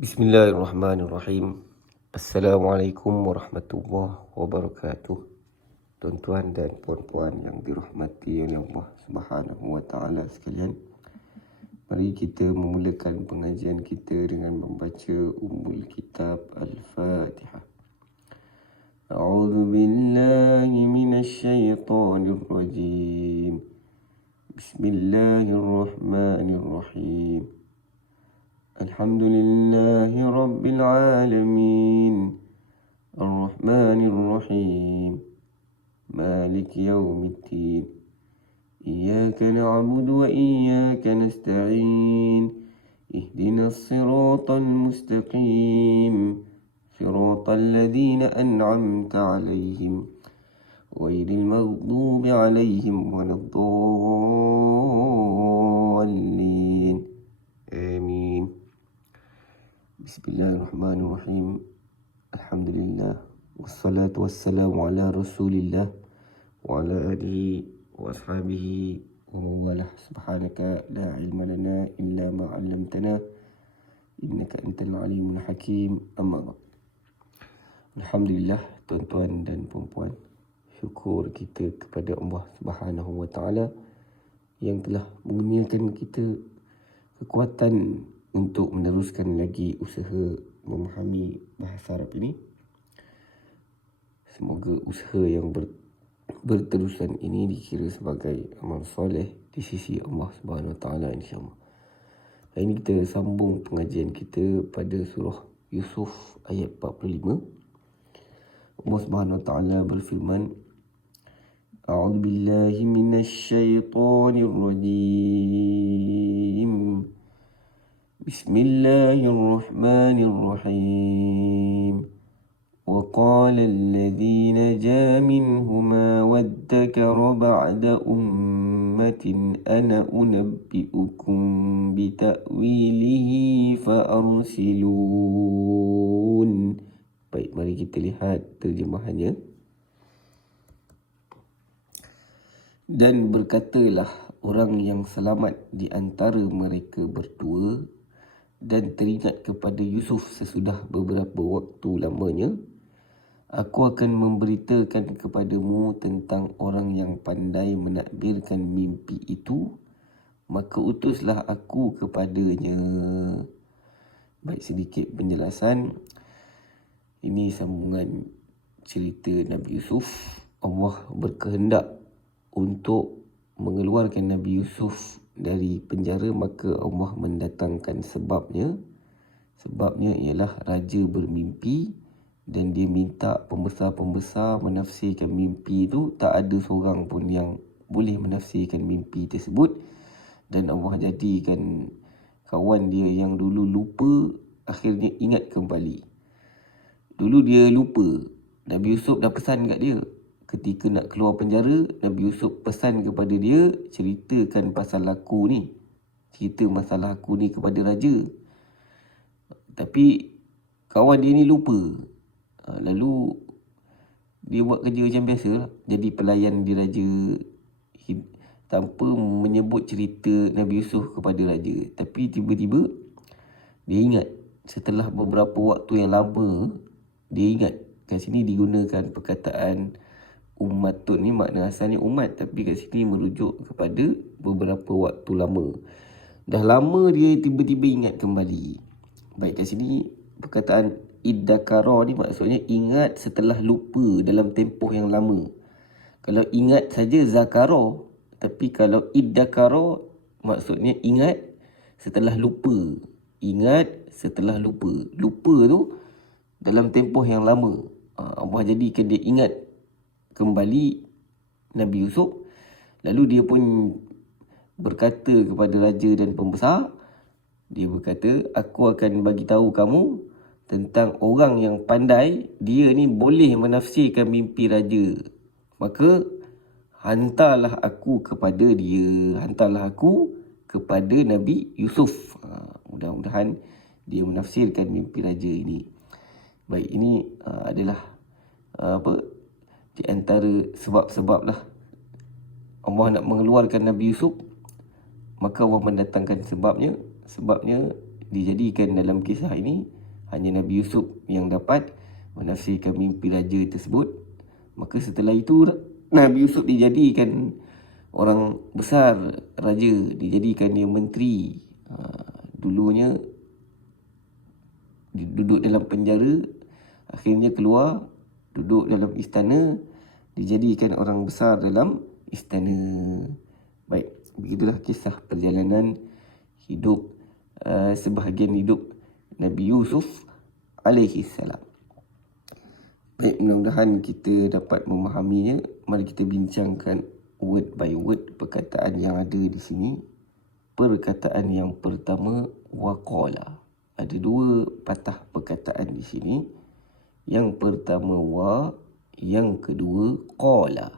Bismillahirrahmanirrahim. Assalamualaikum warahmatullahi wabarakatuh. Tuan-tuan dan puan-puan yang dirahmati oleh Allah Subhanahu wa taala sekalian. Mari kita memulakan pengajian kita dengan membaca Ummul Kitab Al-Fatihah. A'udzu billahi minasy syaithanir rajim. Bismillahirrahmanirrahim. Alhamdulillahi Rabbil Alamin Ar-Rahmanir Rahim Maliki Yawmiddin Iyyaka na'budu wa iyyaka nasta'in Ihdinas siratal mustaqim Siratal ladzina an'amta 'alaihim ghairil maghdubi 'alaihim waladdallin. Amin. Bismillahirrahmanirrahim. Alhamdulillah. Wassalatu wassalamu ala rasulillah wa ala alihi wa ashabihi wa mawalah. Subhanaka la ilma lana illa ma 'allamtana innaka antal alimul hakim. Amma ba'd. Alhamdulillah, tuan-tuan dan puan-puan, syukur kita kepada Allah Subhanahu wa taala yang telah mengurniakan kita kekuatan untuk meneruskan lagi usaha memahami bahasa Arab ini. Semoga usaha yang berterusan ini dikira sebagai amal soleh di sisi Allah Subhanahu Wa Taala, insya-Allah. Hari ini kita sambung pengajian kita pada surah Yusuf ayat 45. Allah Subhanahu Wa Taala berfirman, A'udzu billahi minasy syaithanir rajim. Bismillahirrahmanirrahim. وقال الذي نجا منهما وادكر بعد أمة أنا أنبئكم بتأويله فأرسلون. Baik, mari kita lihat terjemahannya. Dan berkatalah orang yang selamat di antara mereka berdua dan teringat kepada Yusuf sesudah beberapa waktu lamanya, aku akan memberitakan kepadamu tentang orang yang pandai menakbirkan mimpi itu, maka utuslah aku kepadanya. Baik, sedikit penjelasan. Ini sambungan cerita Nabi Yusuf. Allah berkehendak untuk mengeluarkan Nabi Yusuf dari penjara, maka Allah mendatangkan sebabnya. Sebabnya ialah raja bermimpi dan dia minta pembesar-pembesar menafsirkan mimpi itu. Tak ada seorang pun yang boleh menafsirkan mimpi tersebut, dan Allah jadikan kawan dia yang dulu lupa akhirnya ingat kembali. Dulu dia lupa, Nabi Yusuf dah pesan kat dia. Ketika nak keluar penjara, Nabi Yusuf pesan kepada dia, ceritakan pasal aku ni, cerita masalah aku ni kepada raja. Tapi kawan dia ni lupa. Lalu dia buat kerja macam biasa lah, jadi pelayan di raja, tanpa menyebut cerita Nabi Yusuf kepada raja. Tapi tiba-tiba dia ingat, setelah beberapa waktu yang lama, dia ingat. Kat sini digunakan perkataan ummatun ni, makna asalnya umat, tapi kat sini merujuk kepada beberapa waktu lama. Dah lama dia tiba-tiba ingat kembali. Baik, kat sini perkataan iddakara ni maksudnya ingat setelah lupa dalam tempoh yang lama. Kalau ingat saja zakara, tapi kalau iddakara maksudnya ingat setelah lupa. Ingat setelah lupa. Lupa tu dalam tempoh yang lama. Allah jadikan dia ingat kembali Nabi Yusuf. Lalu dia pun berkata kepada raja dan pembesar, dia berkata, aku akan bagi tahu kamu tentang orang yang pandai, dia ni boleh menafsirkan mimpi raja. Maka hantarlah aku kepada dia, hantarlah aku kepada Nabi Yusuf. Mudah-mudahan dia menafsirkan mimpi raja ini. Baik, ini adalah di antara sebab-sebab lah Allah nak mengeluarkan Nabi Yusuf, maka Allah mendatangkan sebabnya. Sebabnya dijadikan dalam kisah ini hanya Nabi Yusuf yang dapat menafsirkan mimpi raja tersebut. Maka setelah itu Nabi Yusuf dijadikan orang besar, raja, dijadikan dia menteri. Dulunya duduk dalam penjara, akhirnya keluar, duduk dalam istana, dijadikan orang besar dalam istana. Baik, begitulah kisah perjalanan hidup, sebahagian hidup Nabi Yusuf alaihi salam. Baik, mudah-mudahan kita dapat memahaminya. Mari kita bincangkan word by word perkataan yang ada di sini. Perkataan yang pertama, waqala. Ada dua patah perkataan di sini. Yang pertama wa, yang kedua qala.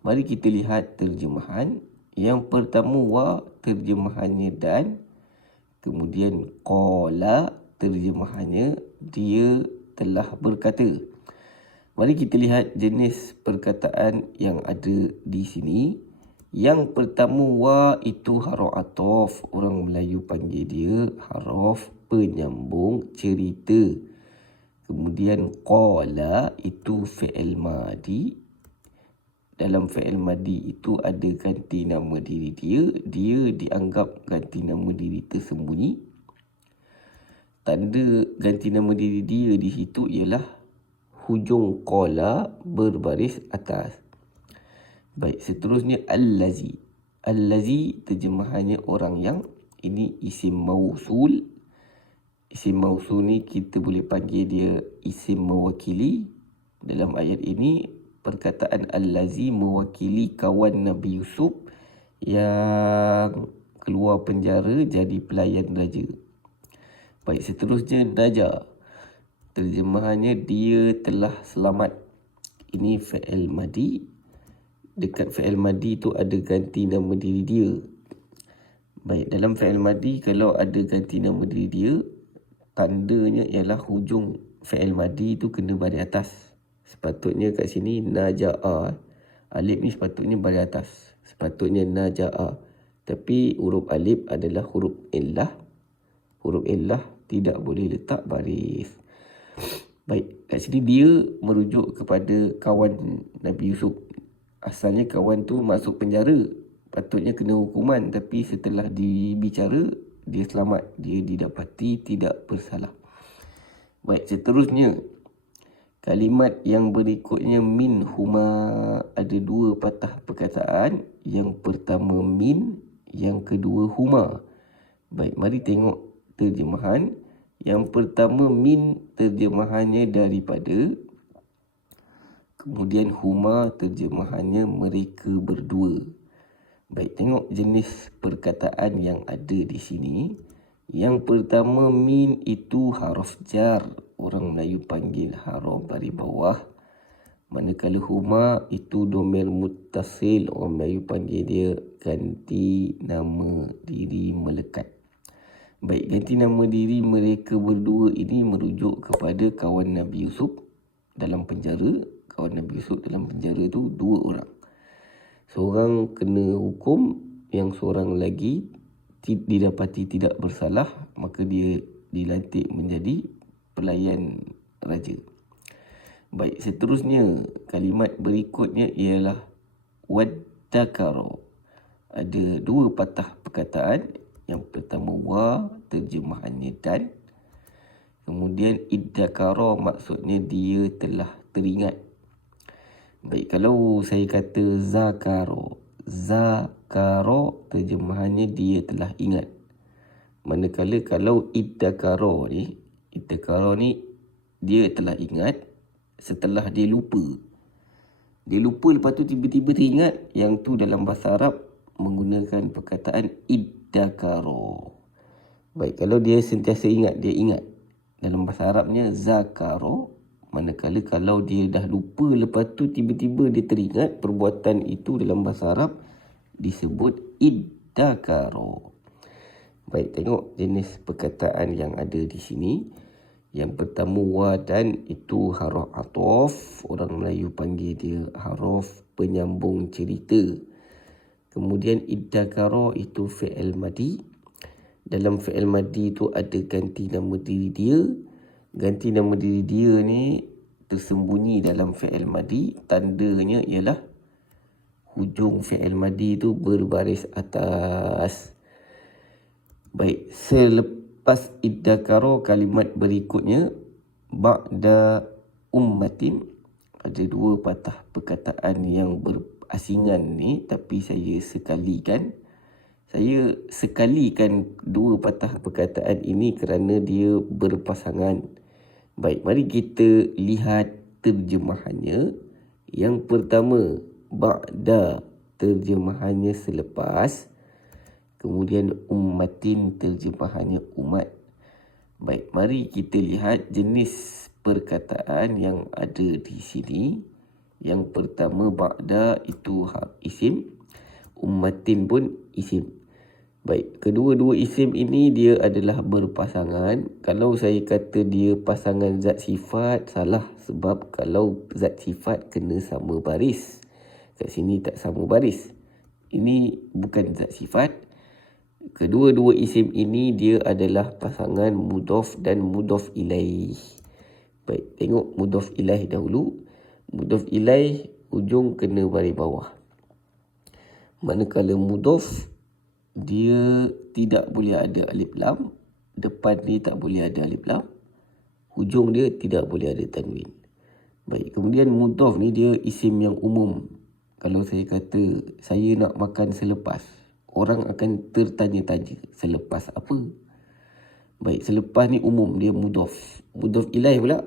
Mari kita lihat terjemahan. Yang pertama wa, terjemahannya dan. Kemudian qala, terjemahannya dia telah berkata. Mari kita lihat jenis perkataan yang ada di sini. Yang pertama wa itu haruf ataf. Orang Melayu panggil dia haruf penyambung cerita. Kemudian qala itu fi'il madi. Dalam fi'il madi itu ada ganti nama diri dia. Dia dianggap ganti nama diri tersembunyi. Tanda ganti nama diri dia di situ ialah hujung qala berbaris atas. Baik, seterusnya allazi. Allazi terjemahannya orang yang. Ini isim mausul. Isim mausul ni kita boleh panggil dia isim mewakili. Dalam ayat ini perkataan allazi mewakili kawan Nabi Yusuf yang keluar penjara jadi pelayan raja. Baik, seterusnya naja. Terjemahannya dia telah selamat. Ini fi'il madi. Dekat fi'il madi tu ada ganti nama diri dia. Baik, dalam fi'il madi kalau ada ganti nama diri dia, tandanya ialah hujung fi'il madi tu kena baris atas. Sepatutnya kat sini naja'a. Alif ni sepatutnya baris atas. Sepatutnya naja'a. Tapi huruf alif adalah huruf illah. Huruf illah tidak boleh letak baris. Baik, kat sini dia merujuk kepada kawan Nabi Yusuf. Asalnya kawan tu masuk penjara, patutnya kena hukuman, tapi setelah dibicara, dia selamat. Dia didapati tidak bersalah. Baik, seterusnya kalimat yang berikutnya min huma. Ada dua patah perkataan. Yang pertama min, yang kedua huma. Baik, mari tengok terjemahan. Yang pertama min terjemahannya daripada. Kemudian huma terjemahannya mereka berdua. Baik, tengok jenis perkataan yang ada di sini. Yang pertama min itu haruf jar. Orang Melayu panggil haruf dari bawah. Manakala huma itu domir muttasil. Orang Melayu panggil dia ganti nama diri melekat. Baik, ganti nama diri mereka berdua ini merujuk kepada kawan Nabi Yusuf dalam penjara. Kawan Nabi Yusuf dalam penjara tu dua orang. Seorang kena hukum, yang seorang lagi didapati tidak bersalah, maka dia dilantik menjadi pelayan raja. Baik, seterusnya kalimat berikutnya ialah waddakara. Ada dua patah perkataan. Yang pertama wa, terjemahannya dan. Kemudian iddakara, maksudnya dia telah teringat. Baik, kalau saya kata zakaro. Zakaro terjemahannya dia telah ingat. Manakala kalau iddakara ni dia telah ingat setelah dia lupa. Dia lupa lepas tu tiba-tiba teringat. Yang tu dalam bahasa Arab menggunakan perkataan iddakara. Baik, kalau dia sentiasa ingat, dia ingat. Dalam bahasa Arabnya zakaro. Manakala kalau dia dah lupa lepas tu tiba-tiba dia teringat, perbuatan itu dalam bahasa Arab disebut iddakara. Baik, tengok jenis perkataan yang ada di sini. Yang pertama wa dan itu haruf ataf. Orang Melayu panggil dia haruf penyambung cerita. Kemudian iddakara itu fi'il madi. dalam fi'il madi tu ada ganti nama diri dia. Ganti nama diri dia ni tersembunyi dalam fi'il madi. Tandanya ialah hujung fi'il madi tu berbaris atas. Baik, selepas iddakaro kalimat berikutnya ba'da ummatin. Ada dua patah perkataan yang berasingan ni, tapi saya sekalikan dua patah perkataan ini kerana dia berpasangan. Baik, mari kita lihat terjemahannya. Yang pertama, ba'da, terjemahannya selepas. Kemudian ummatin, terjemahannya umat. Baik, mari kita lihat jenis perkataan yang ada di sini. Yang pertama, ba'da itu isim, ummatin pun isim. Baik, kedua-dua isim ini dia adalah berpasangan. Kalau saya kata dia pasangan zat sifat, salah. Sebab kalau zat sifat kena sama baris. Kat sini tak sama baris. Ini bukan zat sifat. Kedua-dua isim ini dia adalah pasangan mudhaf dan mudhaf ilaih. Baik, tengok mudhaf ilaih dahulu. Mudhaf ilaih ujung kena baris bawah. Manakala mudhaf dia tidak boleh ada alif lam. Depan ni tak boleh ada alif lam. Hujung dia tidak boleh ada tanwin. Baik, kemudian mudhaf ni dia isim yang umum. Kalau saya kata saya nak makan selepas, orang akan tertanya-tanya selepas apa. Baik, selepas ni umum, dia mudhaf. Mudhaf ilaih pula,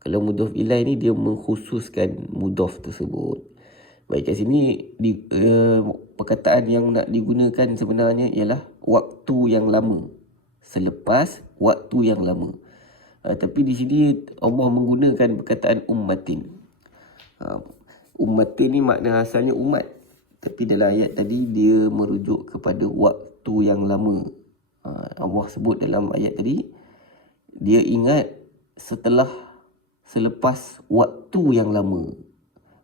kalau mudhaf ilaih ni dia mengkhususkan mudhaf tersebut. Baik, kat sini perkataan yang nak digunakan sebenarnya ialah waktu yang lama. Selepas waktu yang lama. Tapi di sini Allah menggunakan perkataan ummatin. Ummatin ni makna asalnya umat. Tapi dalam ayat tadi dia merujuk kepada waktu yang lama. Allah sebut dalam ayat tadi, dia ingat selepas waktu yang lama.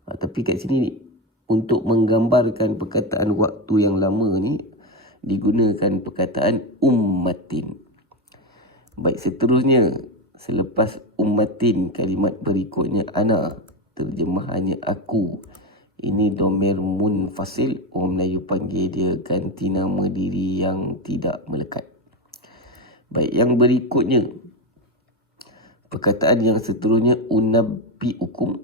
Tapi kat sini untuk menggambarkan perkataan waktu yang lama ni digunakan perkataan ummatin. Baik, seterusnya selepas ummatin kalimat berikutnya ana, terjemahannya aku. Ini domir munfasil. Orang Melayu panggil dia ganti nama diri yang tidak melekat. Baik, yang berikutnya perkataan yang seterusnya unabbiukum.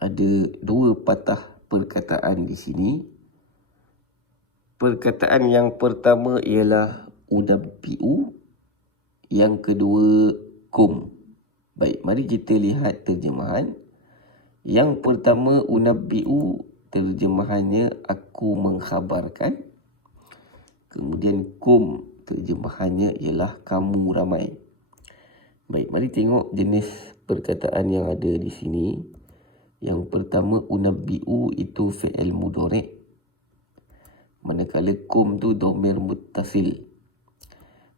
Ada dua patah perkataan di sini. Perkataan yang pertama ialah unabbiu, yang kedua kum. Baik, mari kita lihat terjemahan. Yang pertama unabbiu, terjemahannya aku mengkhabarkan. Kemudian kum, terjemahannya ialah kamu ramai. Baik, mari tengok jenis perkataan yang ada di sini. Yang pertama unabbiu itu fi'il mudhari'. Manakala kum tu dhamir muttasil.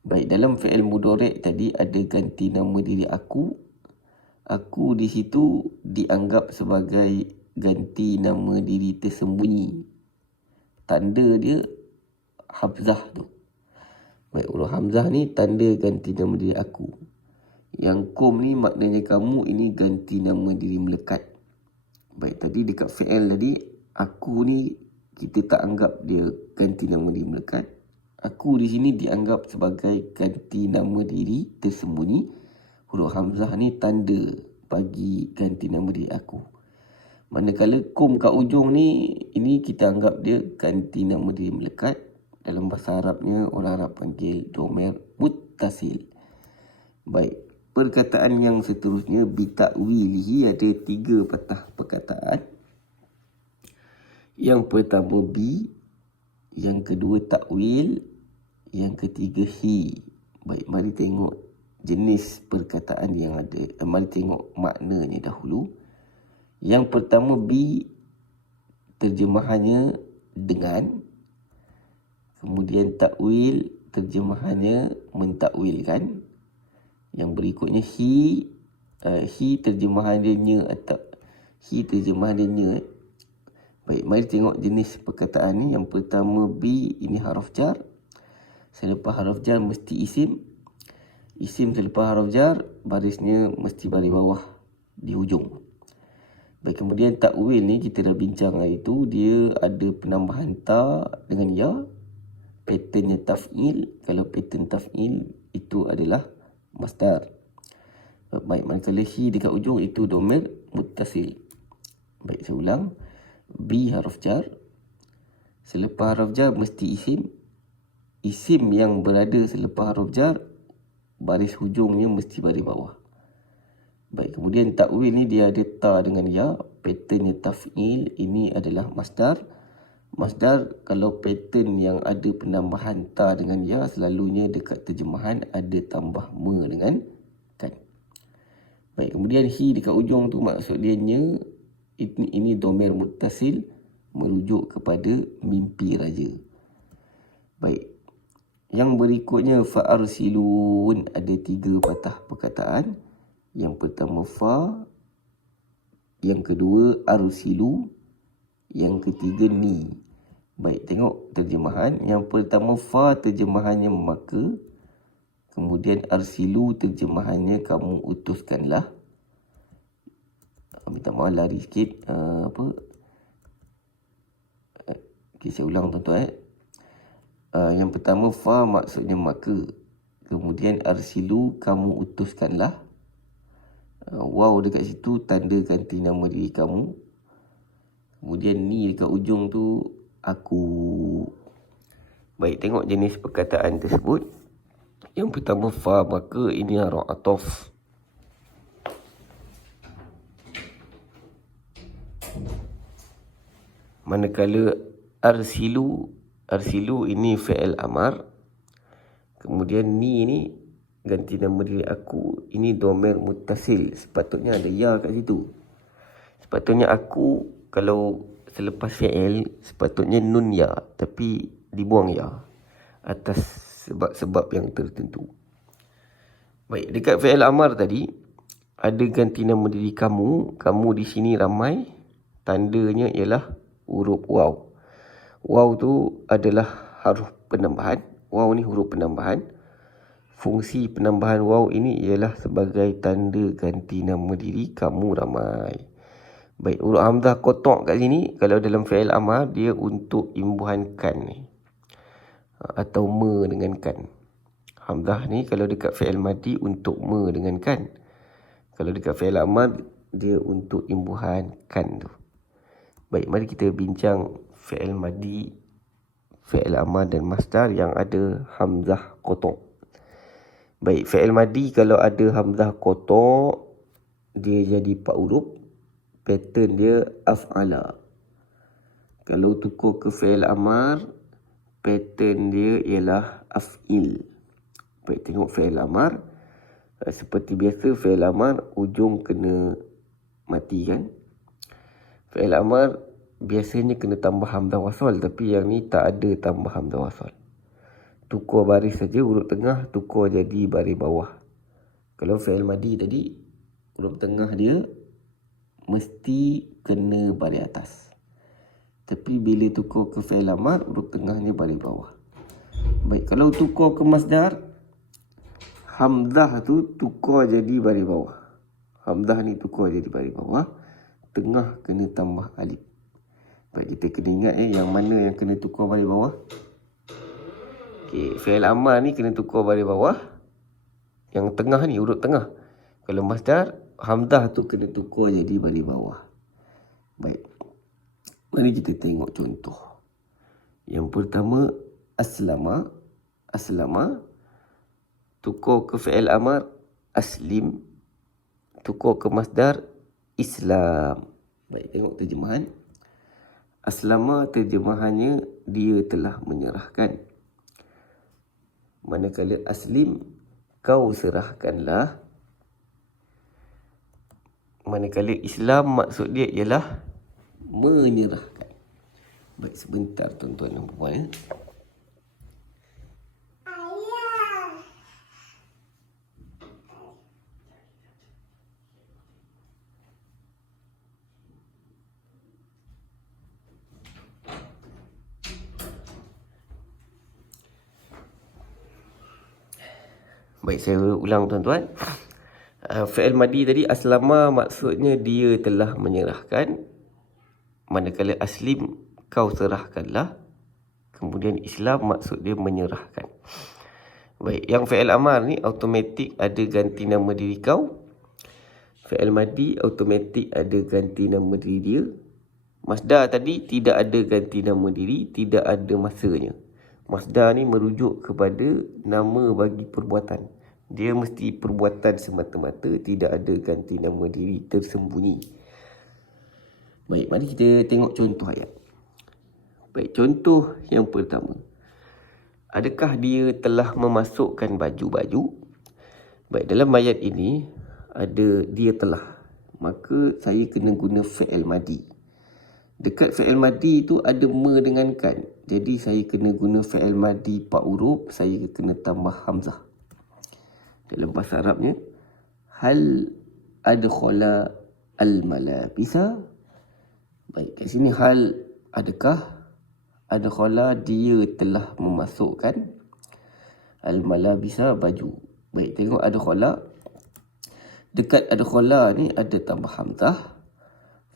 Baik, dalam fi'il mudhari' tadi ada ganti nama diri aku. Aku di situ dianggap sebagai ganti nama diri tersembunyi. Tanda dia hamzah tu. Baik, huruf hamzah ni tanda ganti nama diri aku. Yang kum ni maknanya kamu, ini ganti nama diri melekat. Baik, tadi dekat fi'il tadi, aku ni kita tak anggap dia ganti nama diri melekat. Aku di sini dianggap sebagai ganti nama diri tersembunyi. Huruf hamzah ni tanda bagi ganti nama diri aku. Manakala kum kat ujung ni, ini kita anggap dia ganti nama diri melekat. Dalam bahasa Arabnya, orang Arab panggil domir muttasil. Baik, perkataan yang seterusnya bitakwilihi, ada tiga patah perkataan. Yang pertama bi, yang kedua takwil, yang ketiga hi. Baik, mari tengok jenis perkataan yang ada. Mari tengok maknanya dahulu. Yang pertama bi, terjemahannya dengan. Kemudian takwil, terjemahannya mentakwilkan. Yang berikutnya hi terjemahan dia nya atau hi terjemahan dia nya. Baik, mari tengok jenis perkataan ni. Yang pertama bi, ini haraf jar. selepas huruf jar mesti isim. Isim selepas huruf jar, barisnya mesti baris bawah di hujung. Baik, kemudian takwil ni kita dah bincang hari tu, dia ada penambahan ta dengan ya. Patternnya taf'il. Kalau pattern taf'il itu adalah masdar. Baik, manakala hi dekat ujung itu domir muttasil. Baik, saya ulang. Bi huruf jar. Selepas huruf jar mesti isim. Isim yang berada selepas huruf jar, baris hujungnya mesti baris bawah. Baik, kemudian takwil ni dia ada ta dengan ya. Patternnya taf'il, ini adalah masdar. Masdar kalau pattern yang ada penambahan ta dengan ya, selalunya dekat terjemahan ada tambah me dengan kan. Baik, kemudian hi dekat ujung tu maksud dia nya, ini domir muttasil merujuk kepada mimpi raja. Baik, yang berikutnya fa'arsilun, ada 3 patah perkataan. Yang pertama fa, yang kedua arsilu, yang ketiga ni. Baik, tengok terjemahan. Yang pertama fa terjemahannya maka, kemudian arsilu terjemahannya kamu utuskanlah. Minta maaf lari sikit. Okay, saya ulang tuan-tuan. Yang pertama fa maksudnya maka, kemudian arsilu kamu utuskanlah. Wow dekat situ tanda ganti nama diri kamu. Kemudian ni dekat ujung tu aku. Baik, tengok jenis perkataan tersebut. Yang pertama fa maka, ini haruf ataf. Manakala arsilu ini fi'il amar. Kemudian ni ganti nama diri aku, ini domir muttasil. Sepatutnya ada ya kat situ. Sepatutnya aku, kalau selepas fi'il, sepatutnya nun ya, tapi dibuang ya atas sebab-sebab yang tertentu. Baik, dekat fi'il amar tadi ada ganti nama diri kamu. Kamu di sini ramai. Tandanya ialah huruf waw. Waw tu adalah huruf penambahan. Waw ni huruf penambahan. Fungsi penambahan waw ini ialah sebagai tanda ganti nama diri kamu ramai. Baik, huruf hamzah kotak kat sini, kalau dalam fi'il amar, dia untuk imbuhan kan ni. Atau me dengan kan. Hamzah ni kalau dekat fi'il madi untuk me dengan kan. Kalau dekat fi'il amar, dia untuk imbuhan kan tu. Baik, mari kita bincang fi'il madi, fi'il amar dan masdar yang ada hamzah kotak. Baik, fi'il madi kalau ada hamzah kotak, dia jadi 4 huruf. Pattern dia af'ala. Kalau tukar ke fi'il amar, pattern dia ialah af'il. Baik, tengok fi'il amar. Seperti biasa fi'il amar ujung kena mati kan. Fi'il amar biasanya kena tambah hamzah wasal, tapi yang ni tak ada tambah hamzah wasal. Tukar baris saja, huruf tengah tukar jadi baris bawah. Kalau fi'il madi tadi, huruf tengah dia mesti kena baris atas. Tapi bila tukar ke fi'il amar, huruf tengahnya baris bawah. Baik, kalau tukar ke masdar, hamzah tu tukar jadi baris bawah. Hamzah ni tukar jadi baris bawah. Tengah kena tambah alif. Baik, kita kena ingat yang mana yang kena tukar baris bawah. Okey, fi'il amar ni kena tukar baris bawah. Yang tengah ni, huruf tengah. Kalau masdar, hamzah tu kena tukar jadi baris bawah. Baik, mari kita tengok contoh. Yang pertama, aslama. Aslama. Tukar ke fi'il amar, aslim. Tukar ke masdar, Islam. Baik, tengok terjemahan. Aslama terjemahannya dia telah menyerahkan. Manakala aslim, kau serahkanlah. Manakala Islam maksud dia ialah menyerahkan. Baik, sebentar tuan-tuan dan puan. Baik, saya ulang tuan-tuan. Fi'il madi tadi aslama maksudnya dia telah menyerahkan. Manakala aslim kau serahkanlah. Kemudian Islam maksud dia menyerahkan. Baik, yang fi'il amar ni automatik ada ganti nama diri kau. Fi'il madi automatik ada ganti nama diri dia. Masdar tadi tidak ada ganti nama diri, tidak ada masanya. Masdar ni merujuk kepada nama bagi perbuatan. Dia mesti perbuatan semata-mata, tidak ada ganti nama diri tersembunyi. Baik, mari kita tengok contoh ayat. Baik, contoh yang pertama. Adakah dia telah memasukkan baju-baju? Baik, dalam ayat ini ada dia telah. Maka saya kena guna fi'il madi. Dekat fi'il madi tu ada me dengan kan. Jadi saya kena guna fi'il madi 4 huruf, saya kena tambah hamzah. Dalam bahasa Arabnya, hal adkhala al-malabisa. Baik, kat sini hal adakah, adkhala dia telah memasukkan, al-malabisa baju. Baik, tengok adkhala. Dekat adkhala ni ada tambah hamzah.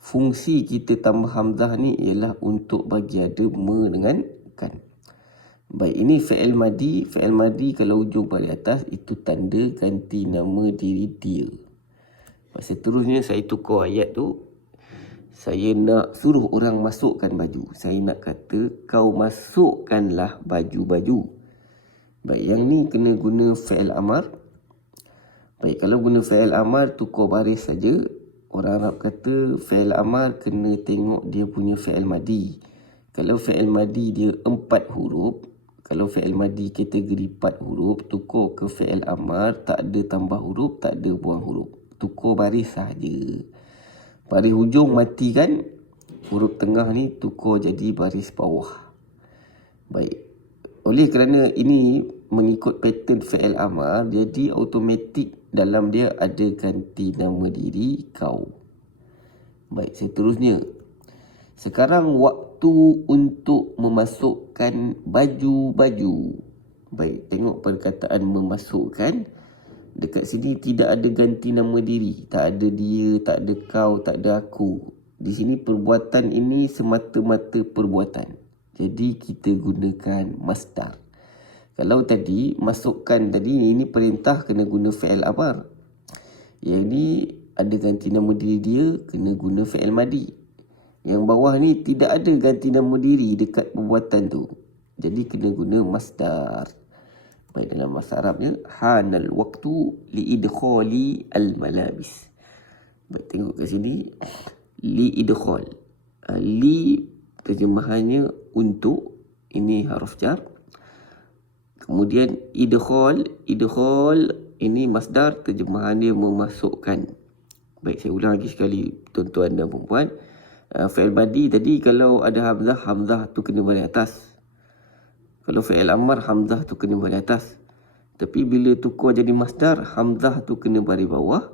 Fungsi kita tambah hamzah ni ialah untuk bagi ada me dengan kan. Baik, ini fi'il madi. Fi'il madi kalau ujung pada atas itu tanda ganti nama diri dia. Seterusnya saya tukar ayat tu. Saya nak suruh orang masukkan baju. Saya nak kata kau masukkanlah baju-baju. Baik, yang ni kena guna fi'il amar. Baik, kalau guna fi'il amar tukar baris saja. Orang Arab kata fi'il amar kena tengok dia punya fi'il madi. Kalau fi'il madi dia 4 huruf, kalau fi'il madi kategori 4 huruf, tukar ke fi'il amar, tak ada tambah huruf, tak ada buang huruf. Tukar baris sahaja. Baris hujung matikan, huruf tengah ni tukar jadi baris bawah. Baik, oleh kerana ini mengikut pattern fi'il amar, jadi automatik dalam dia ada ganti nama diri kau. Baik, seterusnya. Sekarang waktu untuk memasukkan baju-baju. Baik, tengok perkataan memasukkan. Dekat sini tidak ada ganti nama diri. Tak ada dia, tak ada kau, tak ada aku. Di sini perbuatan ini semata-mata perbuatan. Jadi kita gunakan masdar. Kalau tadi masukkan tadi, ini perintah kena guna fi'il amar. Yang ni ada ganti nama diri dia, kena guna fi'il madi. Yang bawah ni tidak ada ganti nama diri dekat perbuatan tu. Jadi kena guna masdar. Baik, dalam bahasa Arabnya hanal waqtu liidkhali al-malabis. Baik, tengok kat sini liidkhal. Li terjemahannya untuk, ini haruf jar. Kemudian idkhal ini masdar, terjemahan dia memasukkan. Baik, saya ulang lagi sekali tuan-tuan dan puan-puan. Fi'il madi tadi kalau ada hamzah, hamzah tu kena balik atas. Kalau fi'il amar, hamzah tu kena balik atas. Tapi bila tukar jadi masdar, hamzah tu kena balik bawah.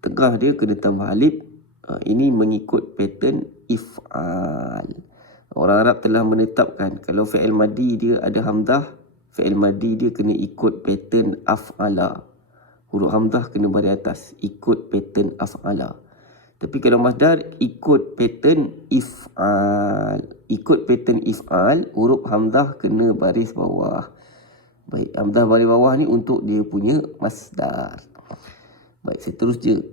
Tengah dia kena tambah alif. Ini mengikut pattern if'al. Orang Arab telah menetapkan kalau fi'il madi dia ada hamzah, fi'il madi dia kena ikut pattern af'ala. Huruf hamzah kena balik atas, ikut pattern af'ala. Tapi kalau masdar ikut pattern if'al. Ikut pattern if'al, huruf hamzah kena baris bawah. Baik, hamzah baris bawah ni untuk dia punya masdar. Baik, seterusnya.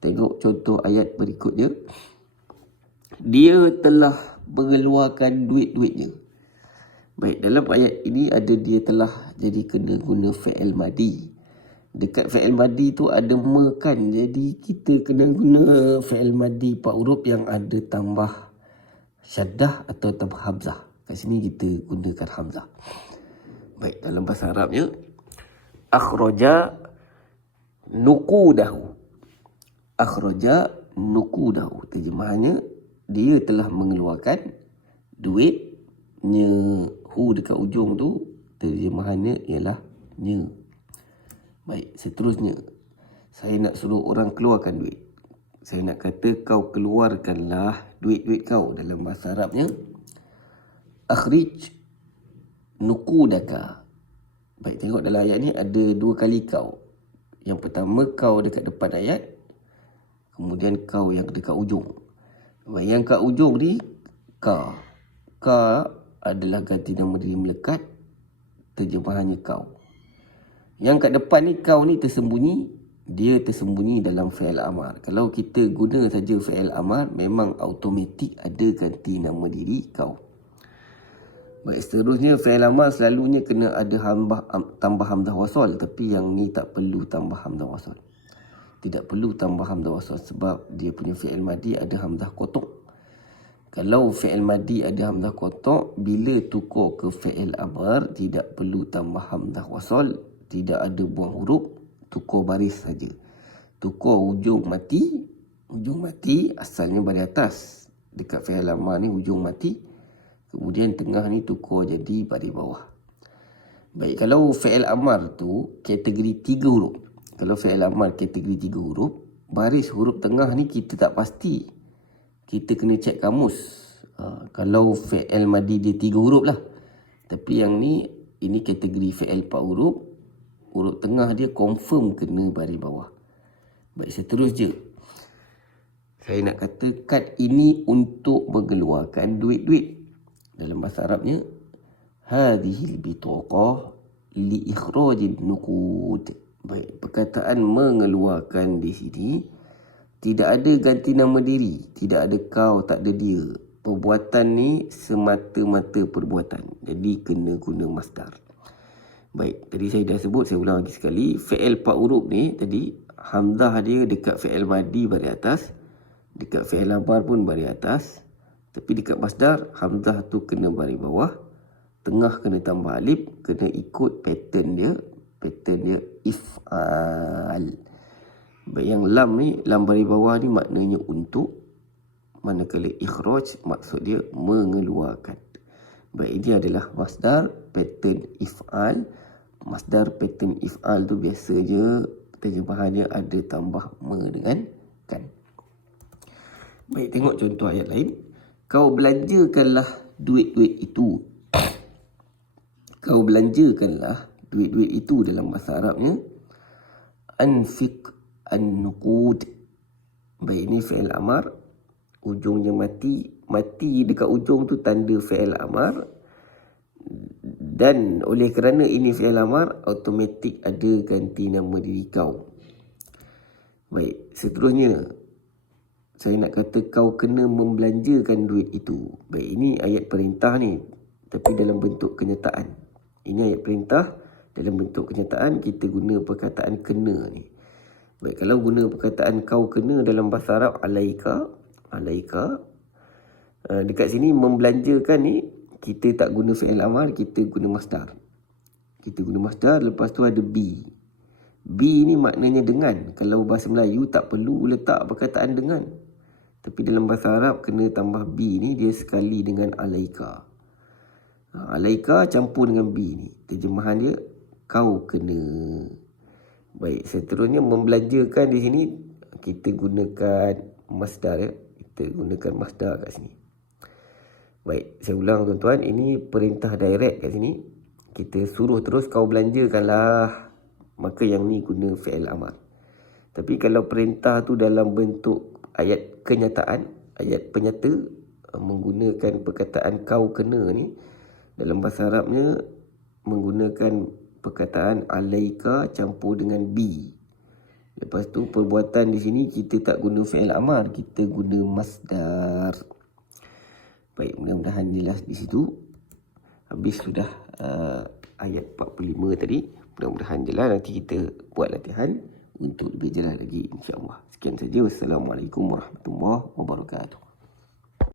Tengok contoh ayat berikutnya. Dia telah mengeluarkan duit-duitnya. Baik, dalam ayat ini ada dia telah, jadi kena guna fi'il madi. Dekat fi'il madi tu ada me kan, jadi kita kena guna fi'il madi 4 huruf yang ada tambah syaddah atau tambah hamzah. Kat sini kita gunakan hamzah. Baik, dalam bahasa Arabnya akhraja nuqudahu. Akhraja nuqudahu, terjemahannya dia telah mengeluarkan duitnya. Hu dekat ujung tu terjemahannya ialah nya. Baik, seterusnya. Saya nak suruh orang keluarkan duit. Saya nak kata kau keluarkanlah duit-duit kau. Dalam bahasa Arabnya akhrij nuqudaka. Baik, tengok dalam ayat ni ada 2 kali kau. Yang pertama kau dekat depan ayat, kemudian kau yang dekat ujung. Baik, yang kat ujung ni ka. Ka adalah ganti nama diri melekat, terjemahannya kau. Yang kat depan ni kau ni tersembunyi, dia tersembunyi dalam fi'il amar. Kalau kita guna saja fi'il amar, memang automatik ada ganti nama diri kau. Baik, seterusnya fi'il amar selalunya kena ada tambah hamzah wasal, tapi yang ni tak perlu tambah hamzah wasal. Tidak perlu tambah hamzah wasal sebab dia punya fi'il madi ada hamzah qata'. Kalau fi'il madi ada hamzah qata', bila tukar ke fi'il amar tidak perlu tambah hamzah wasal, tidak ada buang huruf, tukar baris saja. Tukar ujung mati asalnya baris atas. Dekat fi'il amar ni ujung mati, kemudian tengah ni tukar jadi baris bawah. Baik, kalau fi'il amar tu kategori 3 huruf. Kalau fi'il amar kategori 3 huruf, baris huruf tengah ni kita tak pasti. Kita kena cek kamus. Kalau fi'il madi dia 3 huruf lah. Tapi yang ni, ini kategori fi'il 4 huruf. Huruf tengah dia confirm kena baris bawah. Baik, seterusnya. Saya nak kata kad ini untuk mengeluarkan duit-duit. Dalam bahasa Arabnya, hadhil bitaqah li ikhrajin nuqud. Baik, perkataan mengeluarkan di sini tidak ada ganti nama diri, tidak ada kau, tak ada dia. Perbuatan ni semata-mata perbuatan. Jadi kena guna masdar. Baik, tadi saya dah sebut, saya ulang lagi sekali. Fi'il 4 huruf ni tadi, hamzah dia dekat fi'il madi baris atas, dekat fi'il amar pun baris atas. Tapi dekat masdar, hamzah tu kena baris bawah, tengah kena tambah alif, kena ikut pattern dia if'al. Baik, yang lam ni, lam baris bawah ni maknanya untuk, manakala ikhraj maksud dia mengeluarkan. Baik, ini adalah masdar pattern if'al. Masdar pattern if'al tu biasa je terjemahannya ada tambah me dengan kan. Baik, tengok contoh ayat lain. Kau belanjakanlah duit-duit itu. Kau belanjakanlah duit-duit itu dalam bahasa Arabnya anfiq an-nuqud. Baik, ini fi'il amar, ujungnya mati. Mati dekat ujung tu tanda fi'il amar. Dan oleh kerana ini fi'il amar, automatik ada ganti nama diri kau. Baik, seterusnya saya nak kata kau kena membelanjakan duit itu. Baik, ini ayat perintah ni, tapi dalam bentuk kenyataan. Ini ayat perintah dalam bentuk kenyataan, kita guna perkataan kena ni. Baik, kalau guna perkataan kau kena dalam bahasa Arab, alaika. Dekat sini membelanjakan ni, kita tak guna fi'il amar, kita guna masdar. Lepas tu ada bi. Bi ni maknanya dengan. Kalau bahasa Melayu tak perlu letak perkataan dengan. Tapi dalam bahasa Arab kena tambah bi ni, dia sekali dengan alaika. Alaika campur dengan bi ni. Terjemahan dia, kau kena. Baik, seterusnya membelanjakan di sini, kita gunakan masdar ya. Kita gunakan masdar kat sini. Baik, saya ulang tuan-tuan, ini perintah direct kat sini. Kita suruh terus kau belanjakanlah. Maka yang ni guna fi'il amar. Tapi kalau perintah tu dalam bentuk ayat kenyataan, ayat penyata, menggunakan perkataan kau kena ni, dalam bahasa Arabnya menggunakan perkataan alaika campur dengan bi. Lepas tu perbuatan di sini kita tak guna fi'il amar, kita guna masdar. Baik, mudah-mudahan jelas di situ. Habis sudah ayat 45 tadi. Mudah-mudahan jelas. Nanti kita buat latihan untuk lebih jelas lagi, insya-Allah. Sekian saja. Wassalamualaikum warahmatullahi wabarakatuh.